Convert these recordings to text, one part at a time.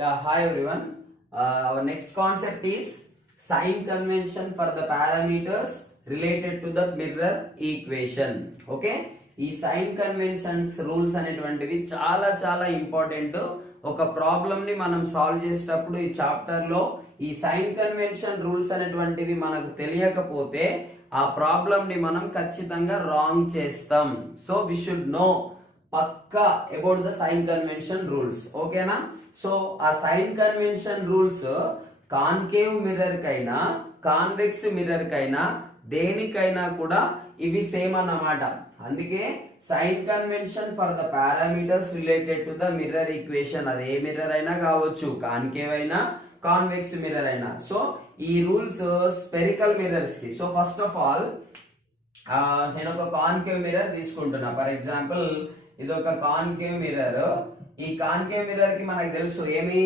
Yeah, hi everyone. Our next concept is sign convention for the parameters related to the mirror equation. Okay, ఈ sign conventions rules అనేటువంటివి చాలా చాలా important. ఒక problem ని మనం solve చేసేటప్పుడు ఈ చాప్టర్ లో ఈ సైన్ కన్వెన్షన్ రూల్స్ అనేటువంటివి మనకు తెలియకపోతే ఆ ప్రాబ్లమ్ ని మనం ఖచ్చితంగా రాంగ్ చేస్తాం. సో వి షుడ్ నో పక్కా about the sign convention rules. ఓకేనా? సో ఆ sign convention rules concave mirror కైనా కాన్వెక్స్ మిర్రర్ కైనా దేనికైనా కూడా ఇవి సేమ్ అన్నమాట. అందుకే sign convention for the parameters related to the mirror equation, అది ఏ మిర్రర్ అయినా కావచ్చు, కాన్కేవ్ అయినా కాన్వెక్స్ మిర్రర్ అయినా. సో ఈ రూల్స్ స్పెరికల్ మిర్రర్స్ కి. సో ఫస్ట్ ఆఫ్ ఆల్ నేను ఒక కాన్కేవ్ మిర్రర్ తీసుకుంటున్నా. ఫర్ ఎగ్జాంపుల్ ఇది ఒక కాన్కేవ్ మిర్రర్. ఈ కాన్కేవ్ మిర్రర్ కి మనకు తెలుసు ఏమి,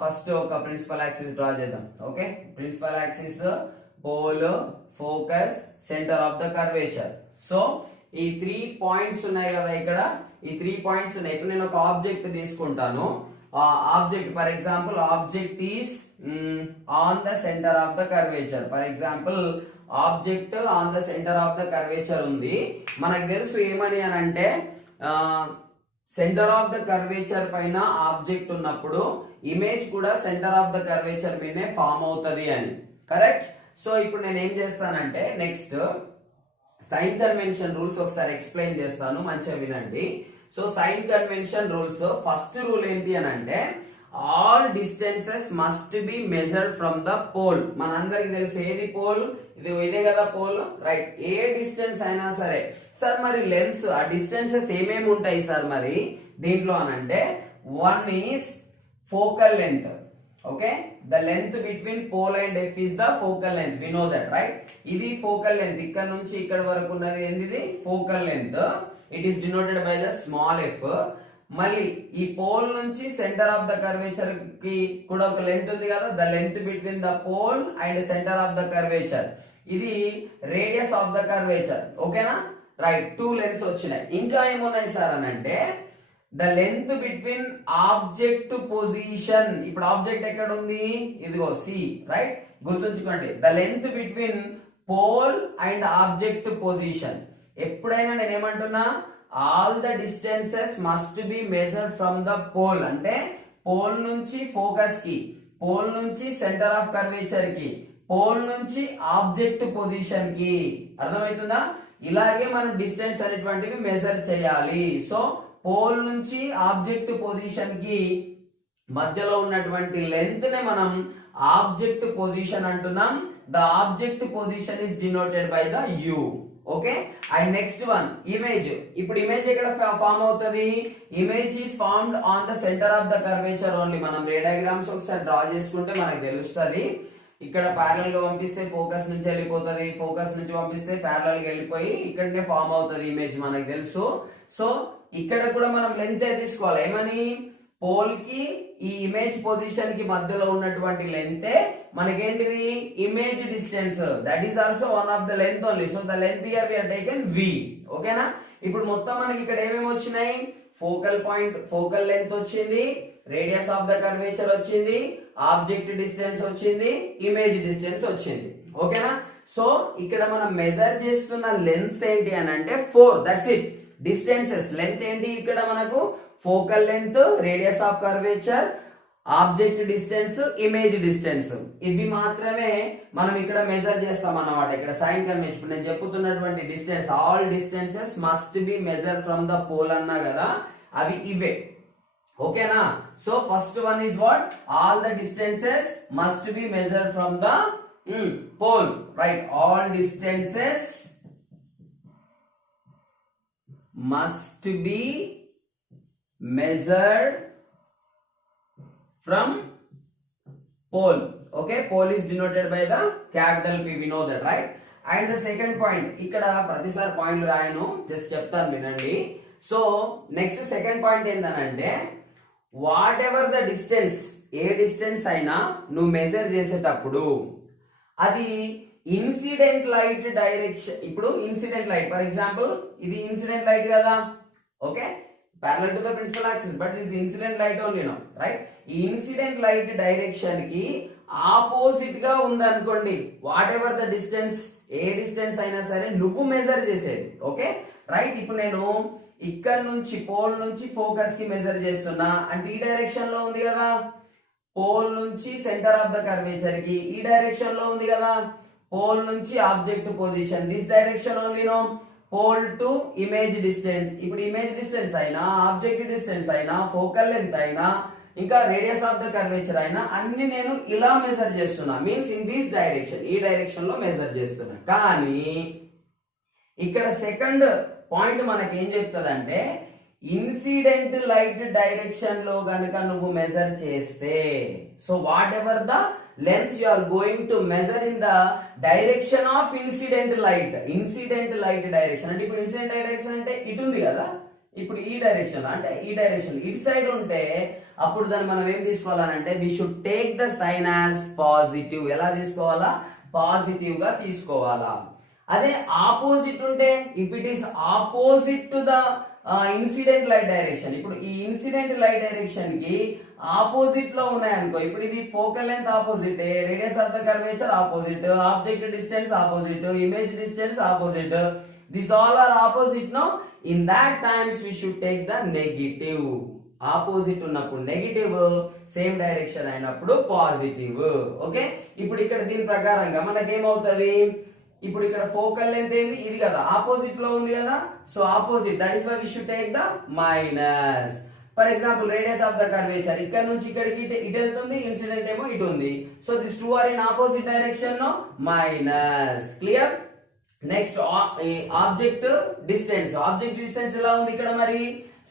ఫస్ట్ ఒక ప్రిన్సిపల్ యాక్సిస్ డ్రా చేద్దాం. Okay, principal axis, pole, focus, centre of the curvature. So ఈ 3 పాయింట్స్ ఉన్నాయి కదా, ఇక్కడ ఈ 3 పాయింట్స్ ఉన్నాయి. ఇప్పుడు నేను ఒక ఆబ్జెక్ట్ తీసుకుంటాను. Object for example object is on the centre of the curvature. For example object on the centre of the curvature ఉంది. మనకు తెలుసు ఏమని అని అంటే సెంటర్ ఆఫ్ ద కర్వేచర్ పైన ఆబ్జెక్ట్ ఉన్నప్పుడు ఇమేజ్ కూడా సెంటర్ ఆఫ్ ద కర్వేచర్ మీదనే ఫామ్ అవుతుంది అని. కరెక్ట్? సో ఇప్పుడు నేను ఏం చేస్తానంటే నెక్స్ట్ సైన్ కన్వెన్షన్ రూల్స్ ఒకసారి ఎక్స్ప్లెయిన్ చేస్తాను, మంచిగా వినండి. So sign convention rules first rule ఏంటి అని అంటే all distances must be measured from the pole. మనందరికి తెలుసు ఏది పోల్, ఇదే కదా పోల్, రైట్? ఏ డిస్టెన్స్ అయినా సరే. సార్ మరి లెన్స్, ఆ డిస్టెన్సెస్ ఏమేమి ఉంటాయి సార్ మరి దీంట్లో అని అంటే, one is focal length. Okay, the length between pole and F is the focal length, we know that, right? ఇది ఫోకల్ లెంత్, ఇక్కడ నుంచి ఇక్కడ వరకు ఉన్నది ఏంది, focal length. It is denoted by the small f. మళ్ళీ ఈ పోల్ నుంచి సెంటర్ ఆఫ్ ద కర్వేచర్ కి కూడా ఒక లెంత్ ఉంది కదా, the length between the pole and centre of the curvature, ఇది రేడియస్ ఆఫ్ ద కర్వేచర్. ఓకేనా? రైట్, 2 లెంత్స్ వచ్చినాయి. ఇంకా ఏమున్నాయి సార్ అని అంటే the length between object position. ఇప్పుడు ఆబ్జెక్ట్ ఎక్కడ ఉంది, ఇదిగో సి, రైట్? గుర్తుంచుకోండి, the length between pole and object position. ఎప్పుడైనా నేను ఏమంటున్నా, all the distances must be measured from the pole. అంటే పోల్ నుంచి ఫోకస్ కి, పోల్ నుంచి సెంటర్ ఆఫ్ కర్వేచర్ కి, పోల్ నుంచి ఆబ్జెక్ట్ పొజిషన్ కి. అర్థమవుతుందా? ఇలాగే మనం డిస్టెన్స్ అనేటువంటివి మెజర్ చేయాలి. సో పోల్ నుంచి ఆబ్జెక్ట్ పొజిషన్ కి మధ్యలో ఉన్నటువంటి లెంత్ నే మనం ఆబ్జెక్ట్ పొజిషన్ అంటున్నాం. The object position is denoted by the you. Okay, and next one image. ఇప్పుడు ఇమేజ్ ఎక్కడ ఫామ్ అవుతుంది, image is formed on the centre of the curvature only. మనం రే డయాగ్రామ్స్ ఒకసారి డ్రా చేసుకుంటే మనకు తెలుస్తుంది. ఇక్కడ ప్యారల్ గా పంపిస్తే ఫోకస్ నుంచి వెళ్ళిపోతుంది, ఫోకస్ నుంచి పంపిస్తే ప్యారల్ గా వెళ్ళిపోయి ఇక్కడనే ఫామ్ అవుతుంది ఇమేజ్, మనకు తెలుసు. సో ఇక్కడ కూడా మనం లెంత్ తీసుకోవాలి. ఏమని, పోల్ కి ఈ ఇమేజ్ పొజిషన్ కి మధ్యలో ఉన్నటువంటి లెంత్ మనకేంటిది, image distance. That is also one of the length only. So the length here we have taken v. ఓకేనా? ఇప్పుడు మొత్తం మనకి ఇక్కడ ఏమేమి వచ్చినాయి, ఫోకల్ పాయింట్, ఫోకల్ లెంత్ వచ్చింది, రేడియస్ ఆఫ్ ద కర్వేచర్ వచ్చింది, ఆబ్జెక్ట్ డిస్టెన్స్ వచ్చింది, ఇమేజ్ డిస్టెన్స్ వచ్చింది. ఓకేనా? సో ఇక్కడ మనం మెజర్ చేస్తున్న లెంత్ ఏంటి అని అంటే 4. That's it. డిస్టెన్సెస్ లెంత్ ఏంటి ఇక్కడ మనకు, focal length, radius of curvature, object distance, image distance. ఇవి మాత్రమే మనం ఇక్కడ మెజర్ చేస్తాం అన్నమాట. ఇక్కడ సైన్ కన్వెన్షన్ ఇప్పుడు నేను చెప్పుతున్నటువంటి distance, all distances must be measure from the pole అన్నా కదా, అవి ఇవే. ఓకేనా? So first one is what, all the distances must be measured from the pole, right? All distances must be measured from pole. Okay, pole is denoted by the capital P, we know that, right? And the second point, ఇక్కడ ప్రతిసారి పాయింట్లు రాయను, just చెప్తాను వినండి. So next second point ఏంటంటే what ever the distance, a distance అయినా నువ్వు measure చేసేటప్పుడు అది ఇన్సిడెంట్ లైట్ డైరెక్షన్. ఇప్పుడు ఇన్సిడెంట్ లైట్, ఫర్ ఎగ్జాంపుల్ ఇది ఇన్సిడెంట్ లైట్ కదా. Okay, parallel to the principal axis, but it is incident light only now, right? ఈ incident light direction కి opposite గా ఉంది అనుకోండి, what ever the distance, a distance అయినా సరే నువ్వు మెజర్ చేసేది. Okay right. ఇప్పుడు నేను ఇక్కడ నుంచి పోల్ నుంచి ఫోకస్ కి మెజర్ చేస్తున్నా అంటే ఈ డైరెక్షన్ లో ఉంది కదా, పోల్ నుంచి సెంటర్ ఆఫ్ ద కర్వేచర్ కి ఈ డైరెక్షన్ లో ఉంది కదా, పోల్ నుంచి object position this direction only no, pole to image distance. ఇప్పుడు ఇమేజ్ డిస్టెన్స్ అయినా, ఆబ్జెక్ట్ డిస్టెన్స్ అయినా, ఫోకల్ లెంత్ అయినా, ఇంకా రేడియస్ ఆఫ్ ద కర్వేచర్ అయినా అన్ని నేను ఇలా మెజర్ చేస్తున్నా, మీన్స్ ఇన్ దిస్ డైరెక్షన్, ఈ డైరెక్షన్ లో మెజర్ చేస్తున్నా. కానీ ఇక్కడ సెకండ్ పాయింట్ మనకి ఏం చెప్తుందంటే ఇన్సిడెంట్ లైట్ డైరెక్షన్ లో గనుక నువ్వు మెజర్ చేస్తే, so what ever the lengths you are going to measure in the direction of incident light direction. అంటే ఇప్పుడు ఇన్సిడెంట్ లైట్ డైరెక్షన్ అంటే ఇటు ఉంది కదా, ఇప్పుడు ఈ డైరెక్షన్ అంటే ఈ డైరెక్షన్ ఇటు సైడ్ ఉంటే అప్పుడు దాన్ని మనం ఏం తీసుకోవాలంటే we should take the sign as positive. ఎలా తీసుకోవాలా? పాజిటివ్ గా తీసుకోవాలా. అదే ఆపోజిట్ ఉంటే if it is opposite to the incident light direction, ఇప్పుడు ఈ ఇన్సిడెంట్ లైట్ డైరెక్షన్ కి ఆపోజిట్ లో ఉన్నాయనుకో, ఇప్పుడు ఇది focal length opposite, radius of the curvature opposite, object distance opposite, image distance opposite, this all are opposite no, in that times we should take the negative. Opposite ఉన్నప్పుడు negative, same direction అయినప్పుడు positive. Okay ఇప్పుడు ఇక్కడ దీని ప్రకారంగా మనకి ఏమవుతుంది, ఇప్పుడు ఇక్కడ ఫోకల్ లెంత్ ఏంది ఇది కదా, ఆపోజిట్ లో ఉంది కదా, so opposite, that is why we should take the minus. For example radius of the curvature ఇక్కడ నుంచి ఇక్కడికి ఇటు వెళ్తుంది, ఇన్సిడెంట్ ఏమో ఇటు ఉంది, so this two are in opposite direction no, minus. Clear. Next object distance. Object distance ఎలా ఉంది ఇక్కడ మరి,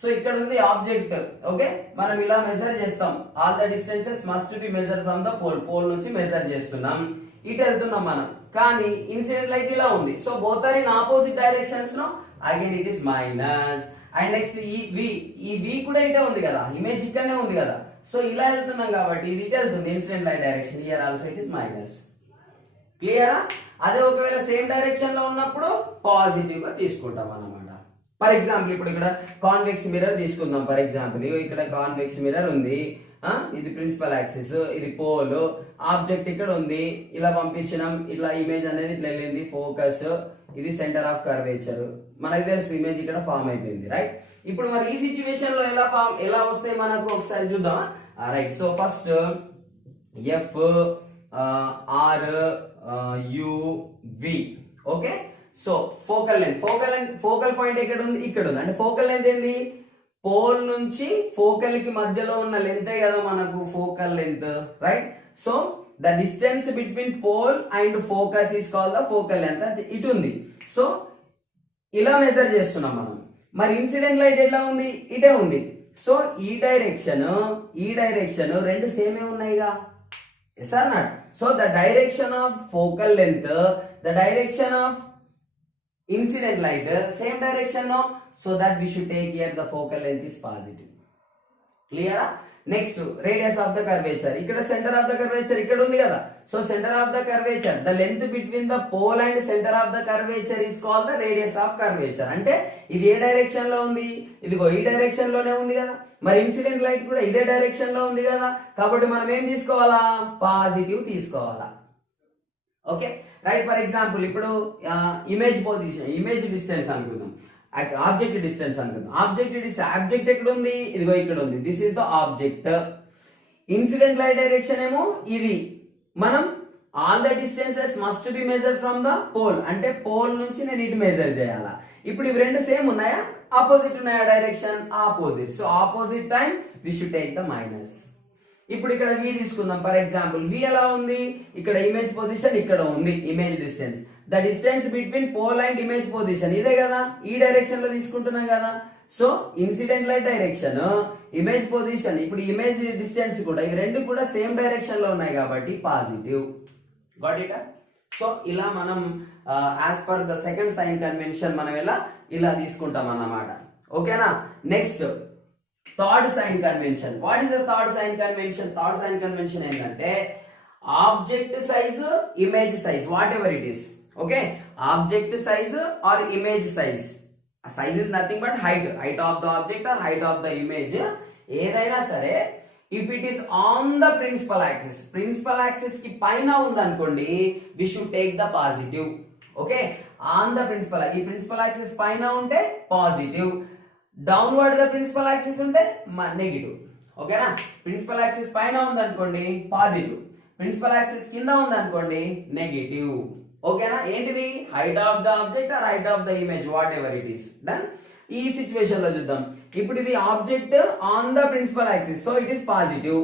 సో ఇక్కడ ఉంది ఆబ్జెక్ట్. ఓకే మనం ఇలా మెజర్ చేస్తాం, all the distances must be measure from the pole, pole నుంచి మెజర్ చేస్తున్నాం, ఇటు వెళ్తున్నాం మనం. కానీ ఇన్సిడెంట్ లైట్ ఇలా ఉంది, so both are in opposite directions no, again it is minus. And next ఈ వి కూడా ఇటే ఉంది కదా, ఇమేజ్ ఇక్కడనే ఉంది కదా, సో ఇలా వెళ్తున్నాం కాబట్టి ఇది ఇటే వెళ్తుంది incident light direction, here also it is minus. క్లియరా? అదే ఒకవేళ సేమ్ డైరెక్షన్ లో ఉన్నప్పుడు పాజిటివ్ గా తీసుకుంటాం అన్నమాట. ఫర్ ఎగ్జాంపుల్ ఇప్పుడు ఇక్కడ కాన్వెక్స్ మిర్రర్ తీసుకుందాం. ఫర్ ఎగ్జాంపుల్ ఇక్కడ కాన్వెక్స్ మిర్రర్ ఉంది, ఇది ప్రిన్సిపల్ యాక్సిస్, ఇది పోల్, ఆబ్జెక్ట్ ఇక్కడ ఉంది, ఇలా పంపించినాం, ఇట్లా ఇమేజ్ అనేది ఇట్లా వెళ్ళింది, ఫోకస్, ఇది సెంటర్ ఆఫ్ కర్వేచర్, మనకు తెలుసు ఇమేజ్ ఇక్కడ ఫామ్ అయిపోయింది, రైట్. ఇప్పుడు మరి ఈ సిచ్యువేషన్ లో ఎలా వస్తాయి మనకు ఒకసారి చూద్దామా? Right. So first F R U V. Okay so focal length, focal point ఎక్కడ ఉంది, ఇక్కడ ఉంది. అంటే ఫోకల్ లెంత్ ఏంది, పోల్ నుంచి ఫోకల్ కి మధ్యలో ఉన్న లెంత్ కదా మనకు focal length, right. So the distance between pole and focus is called the focal length. అంటే ఇటు ఉంది, సో ఇలా మెజర్ చేస్తున్నాం మనం. మరి ఇన్సిడెంట్ లైట్ ఎట్లా ఉంది, ఇటే ఉంది, సో ఈ డైరెక్షన్ రెండు సేమే ఉన్నాయిగా, yes or not? So the direction of focal length, the direction of incident light same direction no, so that we should take here the focal length is positive. Clear? Next radius of the curvature, ikkada center of the curvature ikkada undi kada, so center of the curvature, the length between the pole and center of the curvature is called the radius of curvature. అంటే ఇది ఏ direction లో ఉంది, ఇదిగో ఈ direction లోనే ఉంది కదా, మరి ఇన్సిడెంట్ లైట్ కూడా ఇదే డైరెక్షన్ లో ఉంది కదా, కాబట్టి మనం ఏం తీసుకోవాలా, పాజిటివ్ తీసుకోవాలా. Okay right. ఫర్ ఎగ్జాంపుల్ ఇప్పుడు ఇమేజ్ పొజిషన్, ఇమేజ్ డిస్టెన్స్ అనుకుందాం, ఆబ్జెక్ట్ డిస్టెన్స్ అనుకుందాం. ఆబ్జెక్ట్ ఎక్కడ ఉంది, ఇదిగో ఇక్కడ ఉంది, this is the object. Incident light direction ఏమో ఇది, మనం all the distances must be measure from the pole, అంటే పోల్ నుంచి నేను ఇటు మెజర్ చేయాలా. ఇప్పుడు ఇవి రెండు సేమ్ ఉన్నాయా, ఆపోజిట్ ఉన్నాయా direction, opposite, so opposite time we should take the minus. ఇప్పుడు ఇక్కడ వి తీసుకుందాం. ఫర్ ఎగ్జాంపుల్ వి ఎలా ఉంది, ఇక్కడ ఇమేజ్ పొజిషన్ ఇక్కడ ఉంది, image distance, the distance between pole and image position ఇదే కదా, ఈ డైరెక్షన్ లో తీసుకుంటున్నాం కదా, so incident light direction, image position, ఇప్పుడు ఇమేజ్ డిస్టెన్స్ కూడా, ఇవి రెండు కూడా సేమ్ డైరెక్షన్ లో ఉన్నాయి కాబట్టి పాజిటివ్. Got it? సో ఇలా మనం as per the second sign convention మనం ఇలా తీసుకుంటాం అన్నమాట. ఓకేనా? Next third sign convention. What is the third sign convention? Third sign convention ఏంటంటే object size, image size, whatever it is. Okay object size or image size, size is nothing but height of the object or height of the image ఏదైనా సరే if it is on the principal axis కి పైన ఉందనుకోండి we should take the positive. Okay, on the ఈ principal axis పైన ఉంటే positive, downward the principal axis ఉంటే negative. ఓకేనా, ప్రిన్సిపల్ యాక్సిస్ పైన ఉందనుకోండి పాజిటివ్, ప్రిన్సిపల్ యాక్సిస్ కింద ఉందనుకోండి నెగిటివ్. ఓకేనా, ఏంటిది height of the object or height of the image whatever it is. Done. ఈ సిచ్యువేషన్ లో చూద్దాం. ఇప్పుడు ఇది object on the principal axis, so it is positive.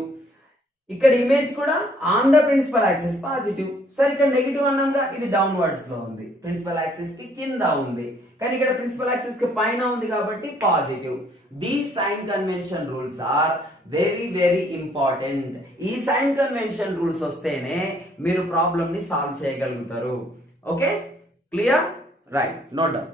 ఇక్కడ ఇమేజ్ కూడా on the principal axis positive. సరే ఇక్కడ నెగిటివ్ అన్నాంగా, ఇది డౌన్వర్డ్స్ లో ఉంది, ప్రిన్సిపల్ యాక్సిస్ కి కింద ఉంది, కానీ ఇక్కడ ప్రిన్సిపల్ యాక్సిస్ కి పైన ఉంది కాబట్టి positive. These sign convention rules are very very important. ఈ సైన్ కన్వెన్షన్ రూల్స్ వస్తేనే మీరు ప్రాబ్లమ్ ని సాల్వ్ చేయగలుగుతారు. Okay, clear? Right, note down.